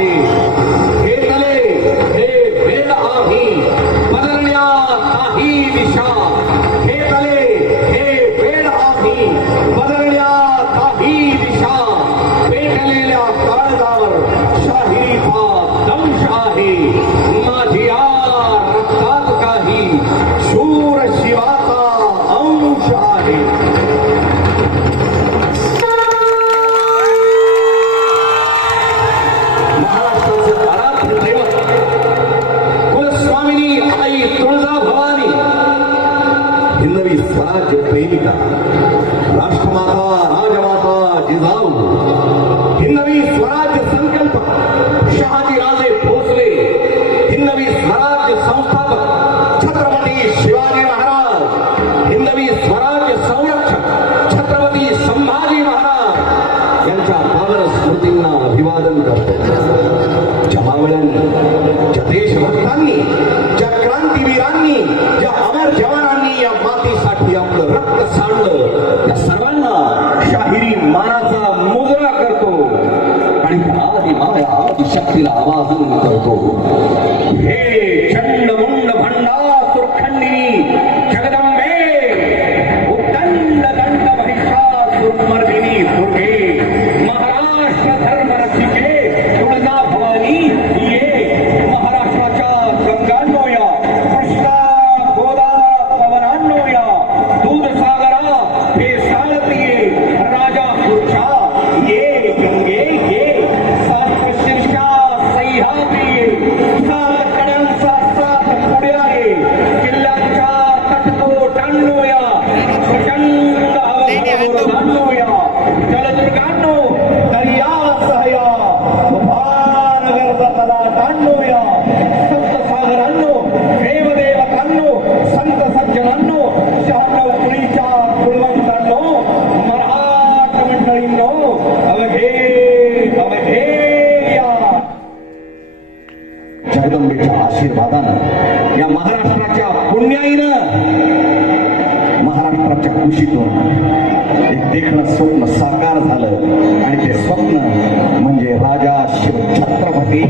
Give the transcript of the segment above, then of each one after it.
आहे. घेतले हे वेळ आम्ही बदलण्यात नाही दिशा. घेतले हे वेळ आम्ही बदलण्यात नाही दिशा. पेटलेल्या काळजावर शाहिरीचा दंश आहे. माझी या रक्तात काही शूर शिवाचा अंश आहे. महाराष्ट्राचं आराध्य दैवत कुलस्वामिनी आई तुळजा भवानी, हिंदवी स्वराज्य प्रेमिका, राष्ट्रमाता राजमाता जिजाऊ, हिंदवी स्वराज्य संकल्प शहाजी राजे भोसले, हिंदवी स्वराज्य संस्थापक छत्रपती शिवाजी महाराज, हिंदवी स्वराज्य संरक्षक छत्रपती संभाजी महाराज यांच्या पावन स्मृतींना अभिवादन करतो. ज्या मावळ्यांनी, ज्या देशभक्तांनी, ज्या क्रांतीवीरांनी, ज्या अमर जवानांनी या मातीसाठी आपलं रक्त सांडलं, त्या सर्वांना शाहिरी मानाचा मुजरा करतो आणि आदि माया आदिशक्तीला आवाहन करतो. हे चंडमुंड भंडासुर खंडिनी जगदंबे, उद्दंड दंड महिषासुर मर्दिनी दुर्गे, महाराष्ट्र धर्म रक्षिके तुळजा भवानी ये. महाराष्ट्राच्या गंगांनो या, कृष्णा गोदा पवनांनो या, दूधसागरा हे सारथिये, राजापूरच्या ये गंगे ये, सात शीर्षा सह्याद्री ये, सात कड्यांचा सात पुढ्या ये, किल्ल्यांच्या तटकोटांनो या, प्रचंड अवघांनो या, जलदुर्गांनो दर्यासह या, महानगर तलाटांनो या, सप्तसागरांनो, देवदेवतांनो, संत सज्जनांनो, शहाण्णव कुळीच्या कुलवंतांनो, मराठ मंडळींनो, अवघे अवघे या. जगदंबेच्या आशीर्वादानं, या महाराष्ट्राच्या पुण्याईनं, महाराष्ट्राच्या कुशीतून एक देखणं स्वप्न साकार झालं आणि ते स्वप्न म्हणजे राजा शिवछत्रपती.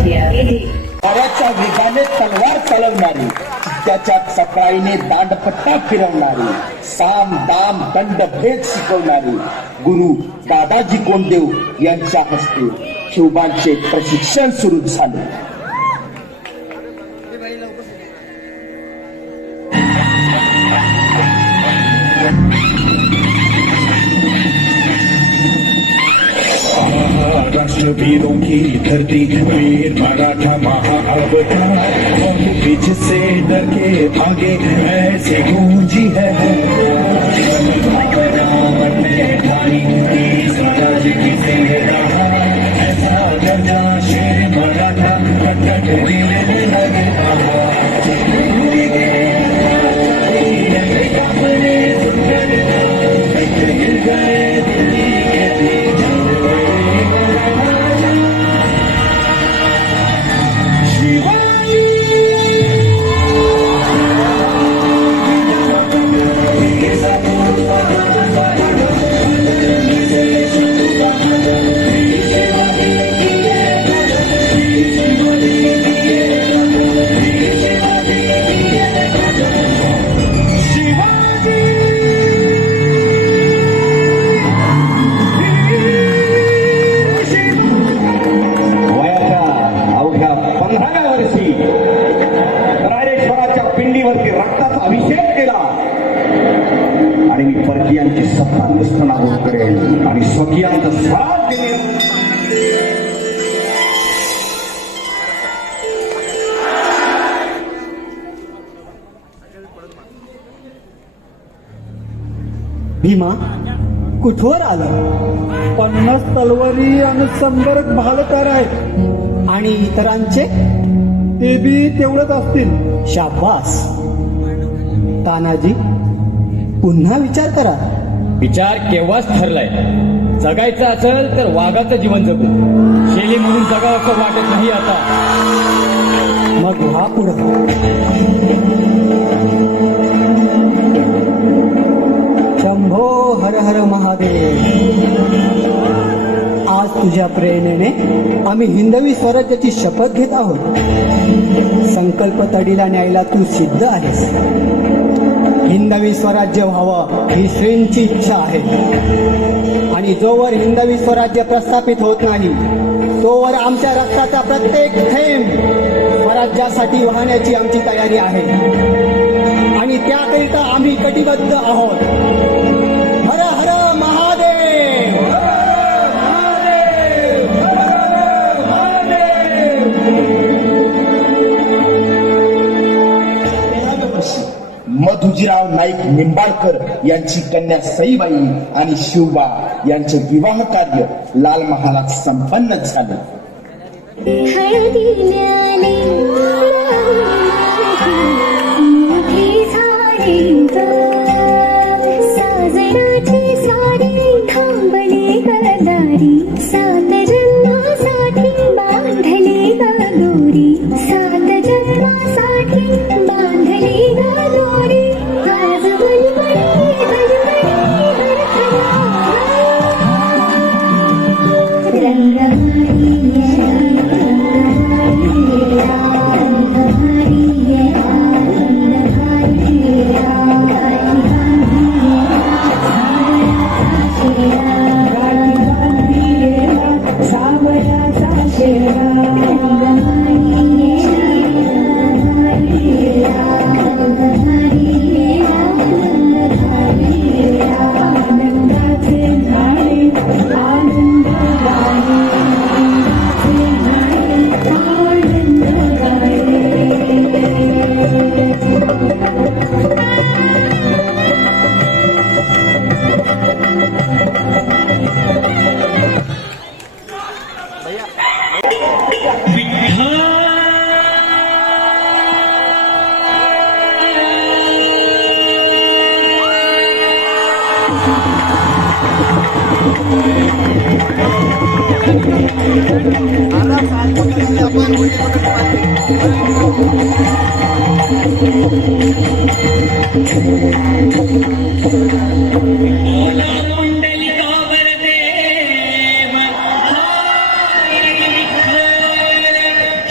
वाऱ्याच्या वेगाने तलवार चालवणारी, त्याच्या चपळाईने दांडपट्टा फिरवणारी, साम दाम दंड भेद शिकवणारी गुरु दादाजी कोंडदेव यांच्या हस्ते शिवबांचे प्रशिक्षण सुरू झाले. राष्ट्रवीरों की धरती, वीर मराठा महाअवतार, और पीछे से डर के भागे ऐसे गूंजी है स्वराज की सेना, ऐसा गर्जा शेर मराठा दिल लगे आणि स्वकीयांचा स्वराज देणे. भीमा कुठवर आलं? 50 तलवारी आणि 100 भालकार आहेत आणि इतरांचे ते बी तेवढंच असतील. शाबास. तानाजी पुन्हा विचार करा. विचार केव्हाच ठरलाय. जगायचं असेल तर वाघाचं जीवन जगू. शेली म्हणून जगावं असं वाटत नाही आता. मग व्हा पुढं. शंभो हर हर महादेव. आज तुझ्या प्रेरणेने आम्ही हिंदवी स्वराज्याची शपथ घेत आहोत. संकल्प तडीला न्यायला तू सिद्ध आहेस. हिंदवी स्वराज्य व्हावं ही श्रींची इच्छा आहे. आणि जोवर हिंदवी स्वराज्य प्रस्थापित होत नाही तोवर आमच्या रक्ताचा प्रत्येक थेंब स्वराज्यासाठी वाहण्याची आमची तयारी आहे. आणि त्याकरिता आम्ही कटिबद्ध आहोत. हर हर महादेव. मधुजीराव नाईक निंबाळकर यांची कन्या सईबाई आणि शिवबा यांचे विवाह कार्य लाल महालात संपन्न झाले.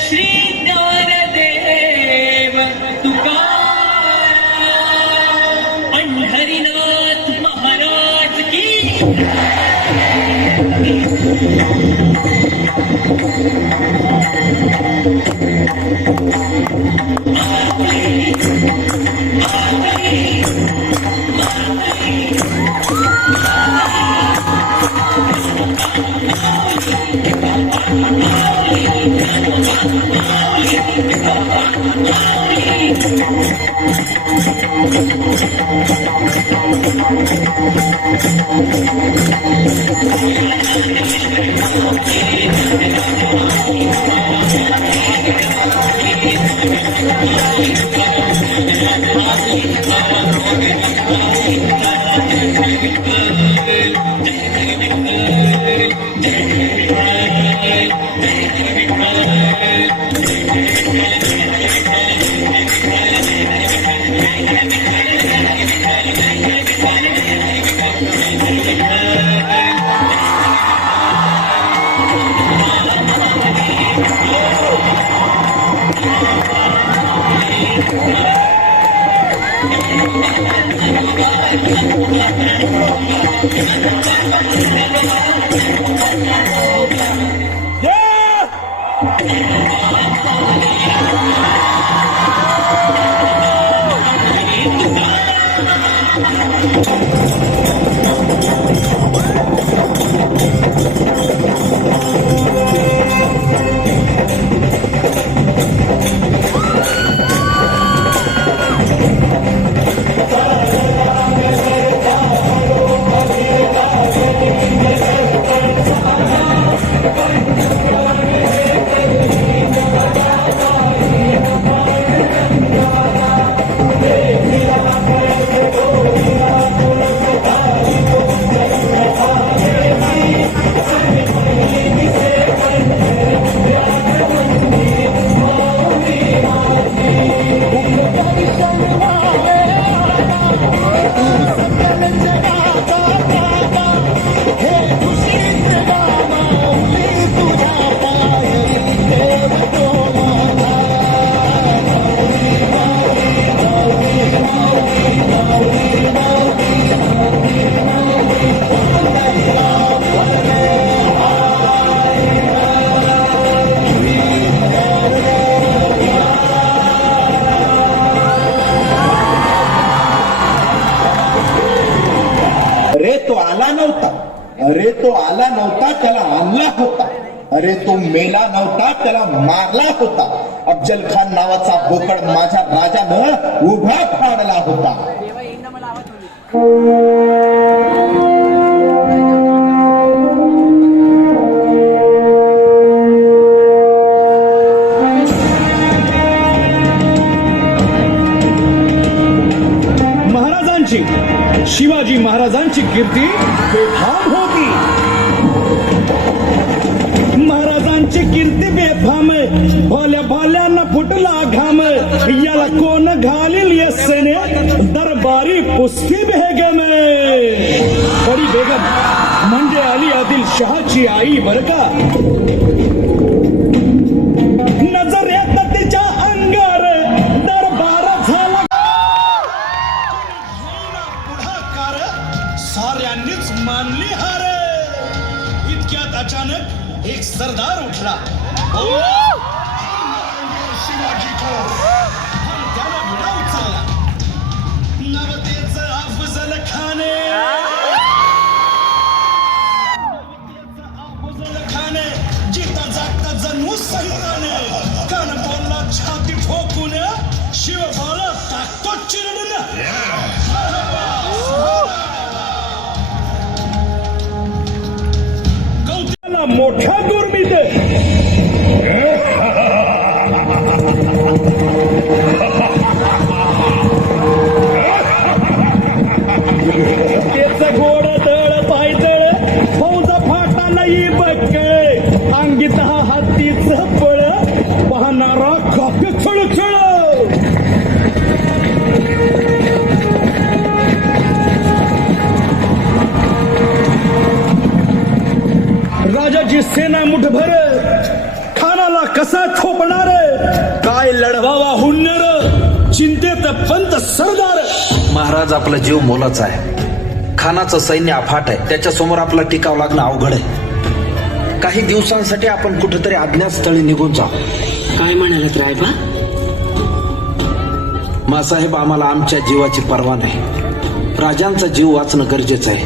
श्री ज्ञानदेव तुकाराम पंढरीनाथ महाराज की अरे तो आला नव्हता त्याला आणला होता. अरे तो मेला नव्हता त्याला मारला होता. अफजल खान नावाचा बोकड माझ्या राजानं उभा फाडला होता. शिवाजी महाराजांची कीर्ती बेफाम होती. महाराजांची कीर्ती बेफाम, भोल्या भोल्यांना फुटला घाम. याला कोण घालील यस्सेने दरबारी पुस्ती बेगम. बडी बेगम म्हणजे अली आदिल शहाची आई बर का. नजर येत तिच्या अंगार दरबार झाला. साऱ्यांनीच मानली हार. इतक्यात अचानक एक सरदार उठला. शिवाजी को त्याला विडा उचलला. नवतेचं अफजल खाने. अफजल खाने जिता जागता जणू सैताने. कान बोलला छाती ठोकून. शिव बोला टाकतो चिरडून. मोठा दुर्मित. त्याच गोड तळ पायतळ फौजा फाटा नाही बक्कळ. अंगीत हा हातीच पळ पाहणारा कापी छळछळ. राजाची सेना मुठभर. खानाला चढवावा हुन्नर चिंतेत पंत सरदार. महाराज आपला जीव मोलाचा आहे. खानाचं सैन्य अफाट आहे. त्याच्यासमोर आपला टिकाव लागणं अवघड आहे. काही दिवसांसाठी आपण कुठेतरी अज्ञात स्थळी निघून जाऊ. काय म्हणालात रायबा? मासाहेब, आम्हाला आमच्या जीवाची पर्वा नाही. राजांचा जीव वाचणं गरजेचं आहे.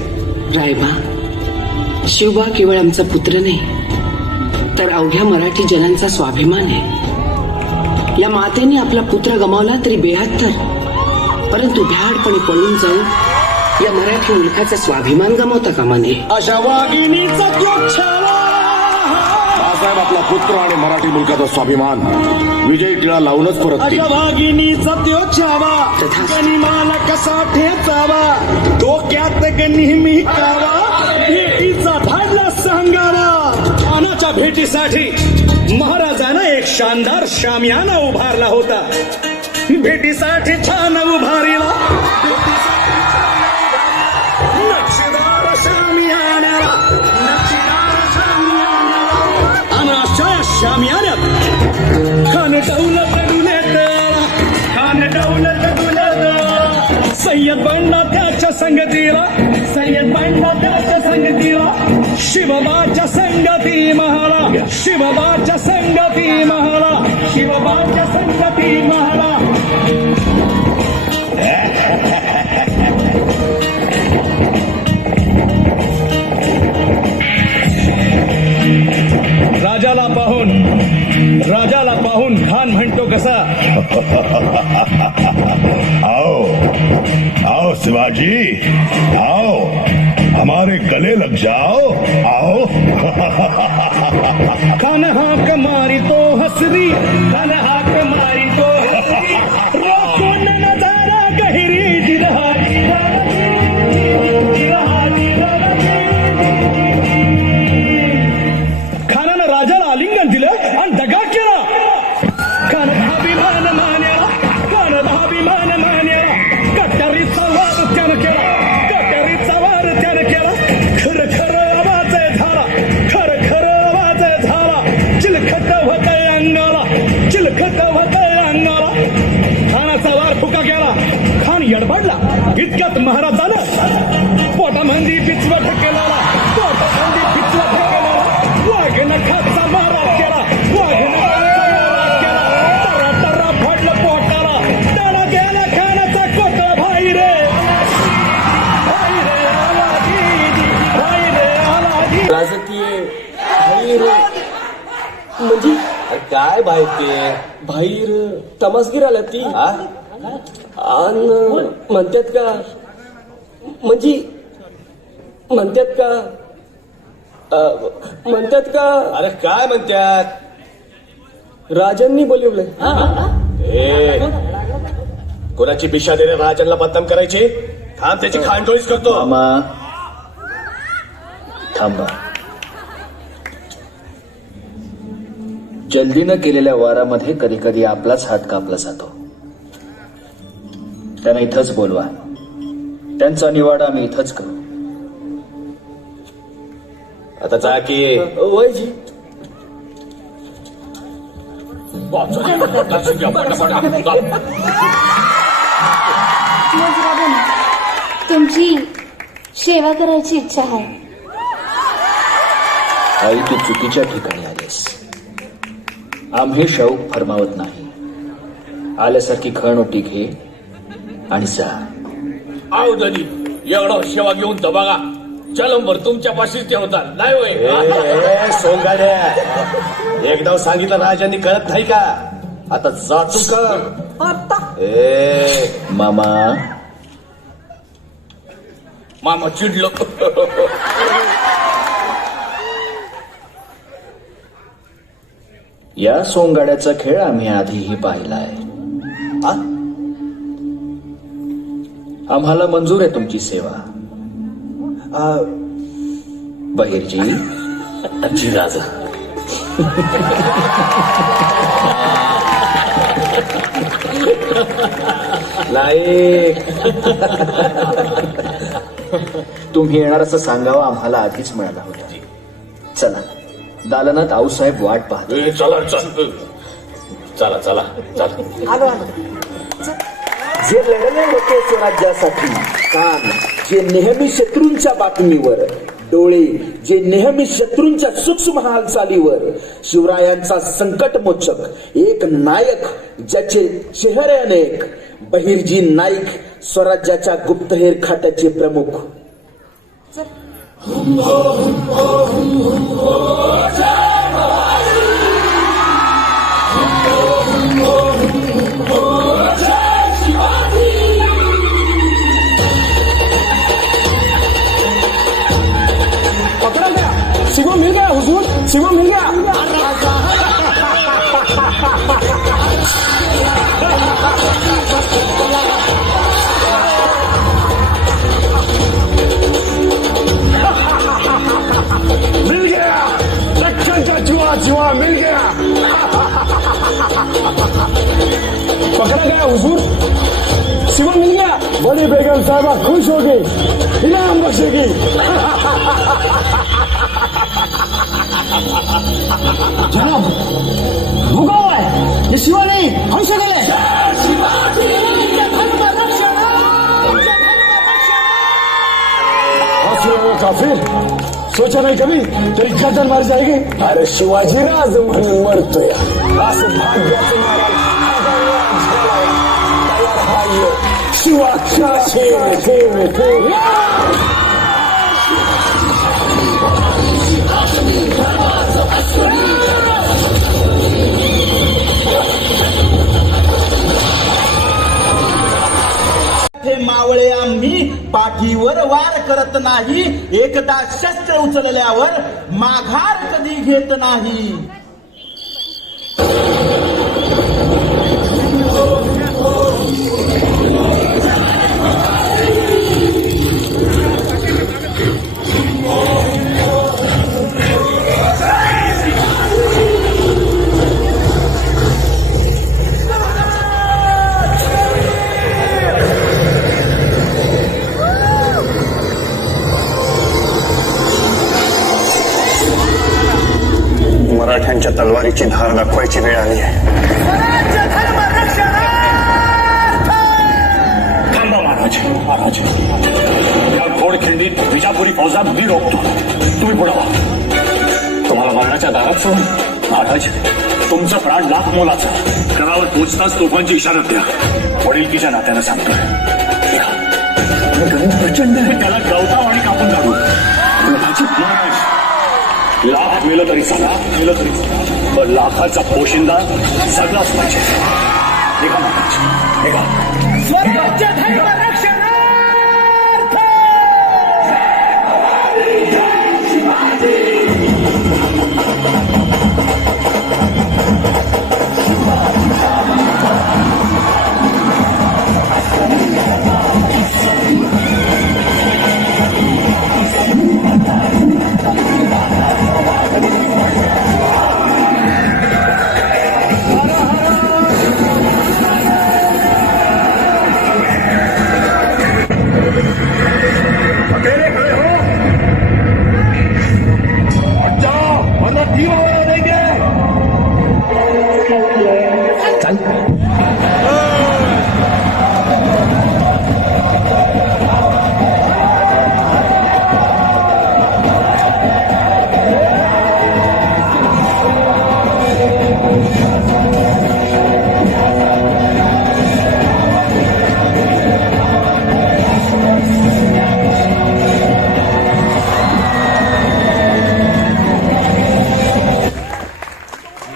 रायबा, शिवबा केवळ आमचा पुत्र नाही तर अवघ्या मराठी जनांचा स्वाभिमान आहे. या मातेने आपला पुत्र गमावला तरी 72, परंतु भ्याडपणे पळून जाऊन या मराठी मुलखाचा स्वाभिमान गमावता कामा नये. अशा वाघिणीचा त्यो छावा. बाळासाहेब आपला पुत्र आणि मराठी मुलकाचा स्वाभिमान विजयी टिळा लावूनच परत अशा वाघिणीचा त्यो छावा. तथास्तु. गनिमाला कसा ठेचावा, डोक्यात नेहमी कावा, भेटीचा धाडला सांगावा. खानाच्या भेटीसाठी महाराजांना एक शानदार शामियाना उभारला होता. भेटीसाठी छान उभारीला नक्षीदार शामियाना. आणि अशा शामियान्यात खान दौलत सय्यद बंडा त्याच्या संगतीला, सय्यद बंडा त्याच्या संगतीला, शिवबाच्या संगती महारा, शिवबाच्या संगती महारा, शिवबाच्या संगती महारा. राजाला पाहून खान म्हणतो कसा, आओ आओ शिवाजी, आओ हमारे गले लग जाओ, आओ. खान हाक मारी तो हसरी, खान हाक मारी तो हसरी, रोखून नजारा गहिरी जिरहारी. खानानं राजाला आलिंगन दिलं आणि दगा केला. खानाचा अभिमान मान्याला, खानाचा अभिमान मान्याला, कट्यारीचा वार त्यानं केला, कट्यारीचा वार त्यानं केला. खर खर आवाज झाला, खर खर आवाज झाला, चिलखत होतय अंगाला, चिलखत होतय अंगाला. खानाचा वार फुका गेला. खान यडबडला. इतक्यात महाराजानं पोटामंदी पिचवा ठेकेला, पोटामंदी पिचवा ठेकेला. वाघनं खाचा मारा केला, वाघनं खाचा मारा केला. तरा तरा फडलं पोटाला, त्याला गेला खानाचा कोटा. भाई रे भाई रे आलाजी, भाई रे आलाजी. राजकीय म्हणजे काय बाहेर ते बाहेर तमासगीर आल्या ती आणि म्हणतात का, म्हणजे म्हणतात का, म्हणतात का. अरे काय म्हणतात, राजांनी बोलवलंय. कोणाची पिशा देणे राजांना बदनाम करायची. थांब, त्याची खांडोळीच करतो. मामा थांबा. जल्दीनं केलेल्या वारामध्ये कधी कधी आपलाच हात कापला जातो. त्यांना इथंच बोलवा. त्यांचा निवाडा आम्ही इथंच करू. आता जा की. वयजी तुमची सेवा करायची इच्छा आहे. आई, तू चुकीच्या ठिकाणी आलीस. आम्ही शौक फरमावत नाही. आल्यासारखी खणओटी घे आणि जा. आव दनी एवढा सेवा घेऊन दबागा. चलंबर तुमच्या पाशीच ठेवतात नाही होय. सोंगाड्या, एकदा सांगितलं राजांनी कळत नाही का. आता जातो का. मामा मामा चिडलो. या सोंगाड्याचा खेळ आम्ही आधीही पाहिलाय. आम्हाला मंजूर आहे तुमची सेवा. बहिरजी जी राजा. नाही, तुम्ही येणार असं सांगावं आम्हाला आधीच मिळाला होता. चला, दालनात आऊसाहेब वाट पाहतो. चला चल चला चला चला. आलो जे लढले होते स्वराज्यासाठी, कान जे नेहमी शत्रूंच्या बातमीवर, डोळे जे नेहमी शत्रूंच्या सूक्ष्म हालचालीवर, शिवरायांचा संकटमोचक एक नायक ज्याचे चेहरे अनेक, बहिर्जी नाईक स्वराज्याच्या गुप्तहेर खात्याचे प्रमुख. पकड़ा गया, शिवम मिल गया हुजूर, शिवम मिल गया. मिल गया, दक्कन का जुआ जुआ मिल गया. पकड़ा गया हुजूर, शिवम मिल गया. बड़ी बेगम साहबा खुश हो गई, इनाम बख्शेगी. जनाब भूखा हुआ है, ये शिवा नहीं, हम शक्ल है. काफिर, सोचा नाही कभी तरी गर्दन मारी जाएगी. अरे शिवाजीराज म्हणून मरतोय, असं भाग्याचं मारा शिवाच्या मावळे आम्ही पाठीवर वार करत नाही, एकदा शस्त्र उचलल्यावर माघार कधी घेत नाही. मराठ्यांच्या तलवारीची धार दाखवायची वेळ आली आहे. थांबा महाराज, महाराज या घोडखिंडीत विजापुरी फौजा मी रोखतो, तुम्ही पुढे व्हा. तुम्हाला मरणाच्या दारात सोडून महाराज, तुमचं प्राण लाख मोलाचं. गडावर पोहोचताच तोफांची इशारा द्या, वडीलकीच्या नात्यानं सांगतोय. प्रचंड त्याला गवताव आणि कापून काढू. महाराज, लाख मेलं तरी चला, मेलं तरी चला, पण लाखाचा पोशिंदा सगळाच पाहिजे. निघा महाराज, निघा. स्वराज्य धर्म रक्षणार्थ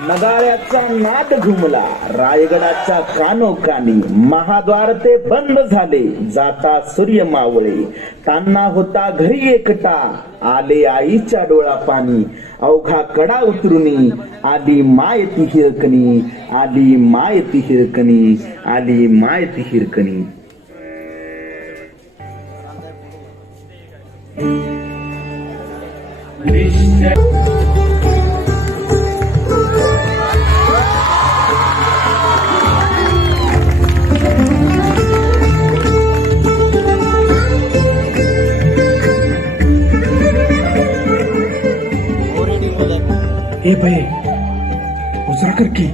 नगाळ्याचा नाद घुमला, रायगडाच्या कानोकानी, महाद्वार ते बंद झाले, जाता सूर्य मावळे. तान्हा होता घरी एकटा, आले आईच्या डोळा पाणी, अवघा कडा उतरुनी, आली माय ती हिरकणी, आली माय ती हिरकणी, आली माय ती हिरकणी. ए भाई उजरा कर की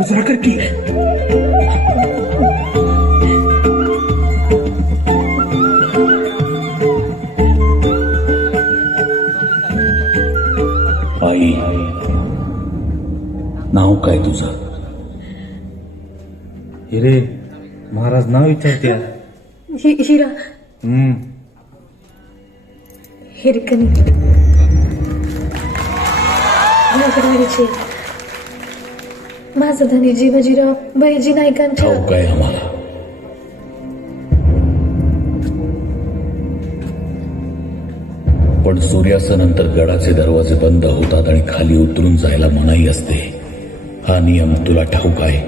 मुजरा कर की आई, नाव काय तुझं? हिरे महाराज नाव विचारते हिरा हिरकणी नागराळीचे माझं धनी जीवजीराव बहिजी नायकांच्या ठाऊक काय आम्हाला. पण सूर्यास्तानंतर गडाचे दरवाजे बंद होतात आणि खाली उतरून जायला मनाई असते. हा नियम तुला ठाऊक आहे.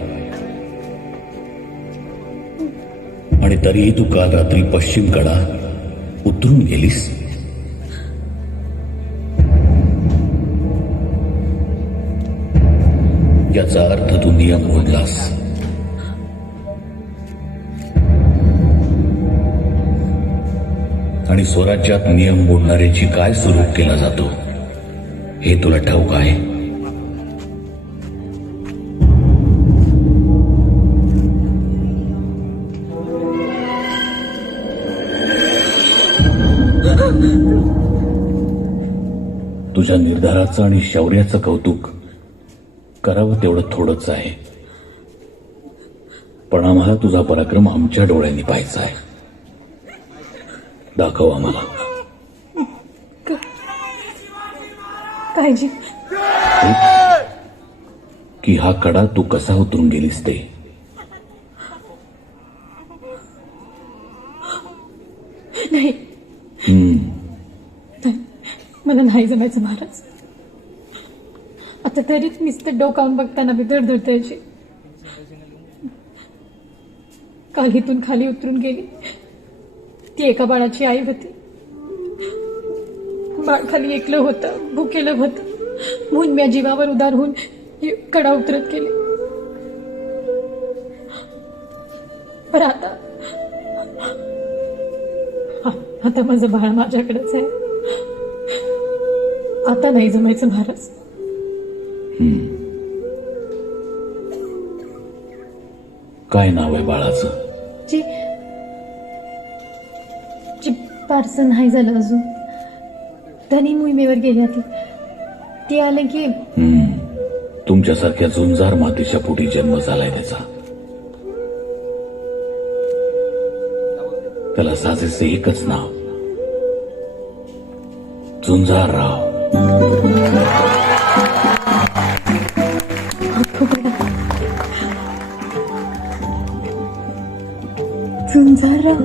आणि तरीही तू काल रात्री पश्चिम कडा उतरून गेलीस. याचा अर्थ तू नियम मोडलास. आणि स्वराज्यात नियम मोडणाऱ्याची काय स्वरूप केला जातो हे तुला ठाऊक आहे. तुझ्या निर्धाराचं आणि शौर्याचं कौतुक करावं तेवढं थोडंच आहे. पण आम्हाला तुझा पराक्रम आमच्या डोळ्यांनी पाहायचा आहे. दाखव आम्हाला. पाहिजे की हा कडा तू कसा उतरून गेलीस ते. नाही मला नाही जमायचं महाराज. आता तरीच नुसतं डोकावून बघताना बी धडधड यायची. काल इथून खाली उतरून गेली ती एका बाळाची आई होती. बाळ खाली एकलं होतं, भुकेलं होतं म्हणून मी जीवावर उदार होऊन कडा उतरत गेली. पण आता माझं बाळ माझ्याकडेच आहे. आता नाही जमायचं महाराज. काय नाव आहे बाळाचं? जी फारसं नाही झालं अजून. धनी मोहिमेवर गेल्या ती आले की तुमच्यासारख्या झुंजार मातीच्या पोटी जन्म झालाय त्याचा. त्याला साजेसे एकच नाव, झुंजारराव. झुंजारराव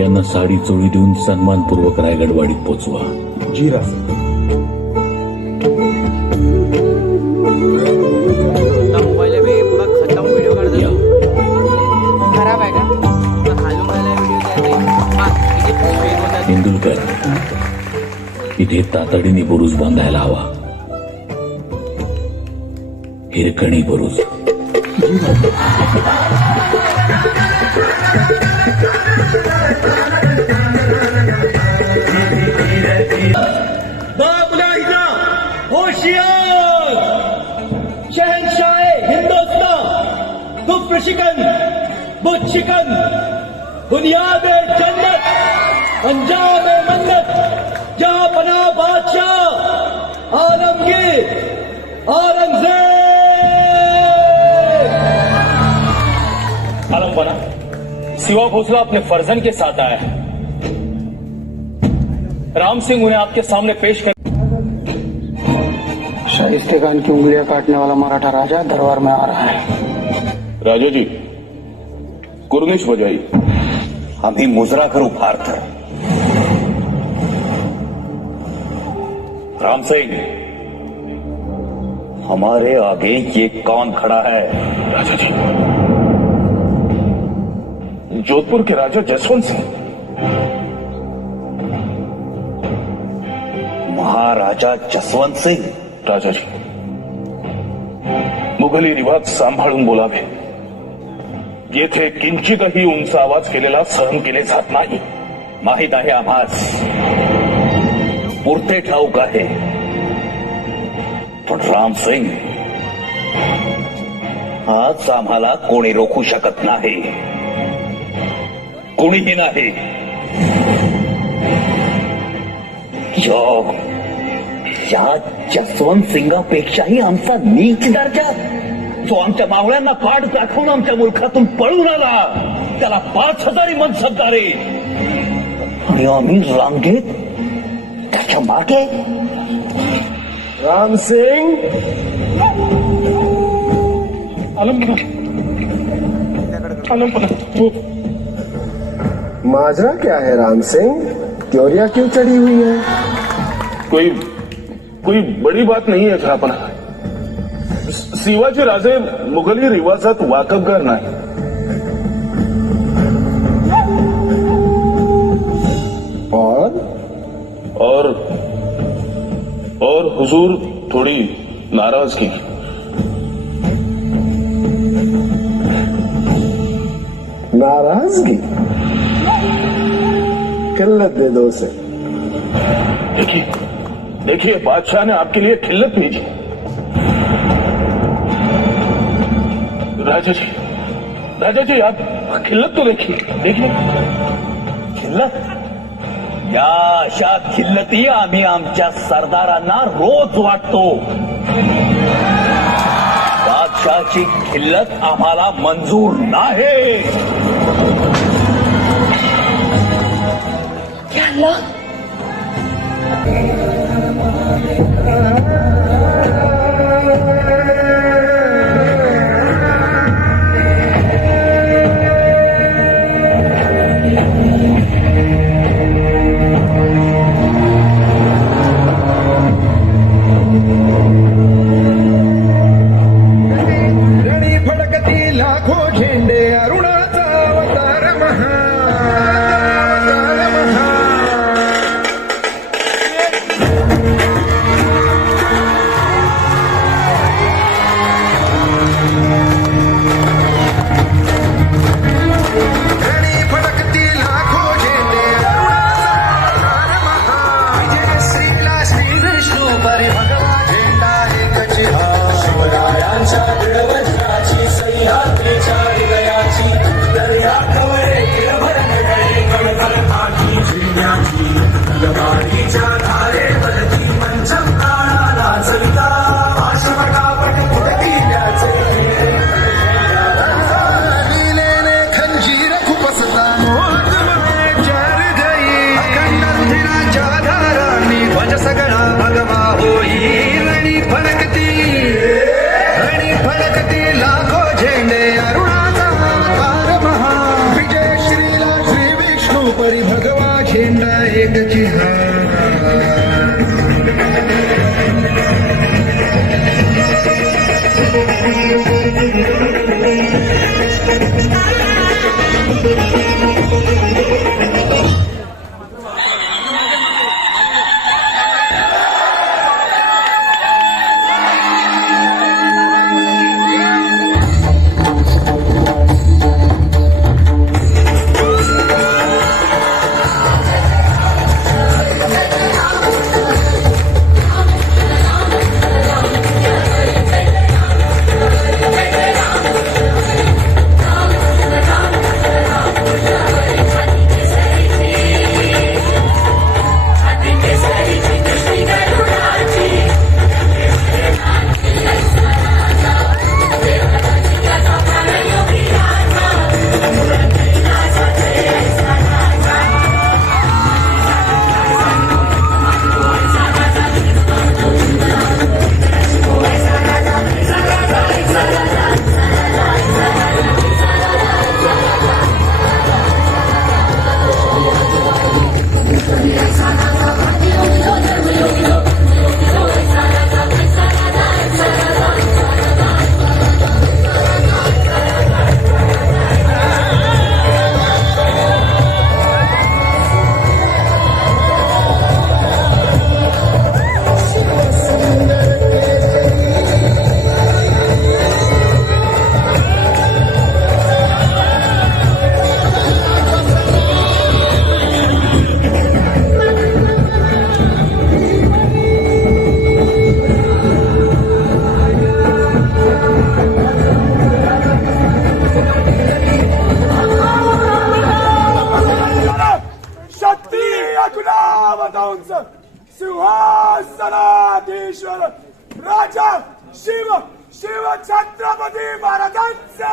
यांना साडी चोळी देऊन सन्मानपूर्वक रायगडवाडीत पोचवा. जी राज. या. इंदुलकर, इथे तातडीने बुरुज बांधायला हवा. हिरकणी बुरुज. होशियार शहनशाह हिंदुस्तान, कुफ्र शिकन, बुत शिकन, बुनियाद जन्नत, अंजाम मन्नत, जहां बना बादशाह आलमगीर औरंगजेब. आलम बना सिवा भोसला अपने फर्जन के साथ आया है. राम सिंह उन्हें आपके सामने पेश कर. शाइस्ते खान की उंगलियां काटने वाला मराठा राजा दरबार में आ रहा है. राजा जी कुर्निश बजाई. आम्ही मुजरा करू पार्थ. राम सिंह, हमारे आगे ये कौन खड़ा है? राजा जी, जोधपुर के राजा जसवंत सिंह. महाराजा जसवंत सिंह. राजा जी, मुघली रिवाज सांभाळून बोलावे. येथे किंचितही उंच आवाज केलेला सहन केले जात नाही. माहित आहे आम्हास, पुरते ठाऊक आहे. पण रामसिंग, आज आम्हाला कोणी रोखू शकत नाही, कोणीही नाही. या जसवंत सिंगापेक्षाही आमचा नीच दर्जा, जो आमच्या मावळ्यांना पाठ दाखवून आमच्या मुलखातून पळून आला, त्याला 5,000 मनसबदारे, आणि आम्ही रांगेत त्याच्या मागे. रामसिंग, माजरा क्या है राम सिंह? त्योरिया क्यों चढ़ी हुई है? कोई बड़ी बात नहीं है छापना. शिवाजी राजे मुघली रिवाजात वाकबगार नाही. और हुजूर थोड़ी नाराज की. नाराजगी? किल्लत दे दो उसे. देखिए बादशाह ने आपके लिए खिल्लत भेजी. राजा जी आप खिल्लत तो देखिए. खिल्लत? या अशा खिल्लती आम्ही आमच्या सरदारांना रोज वाटतो. बादशाहची खिल्लत आम्हाला मंजूर नाही. उंच सिंहासनाधीश्वर राजा शिव छत्रपती महाराजांचा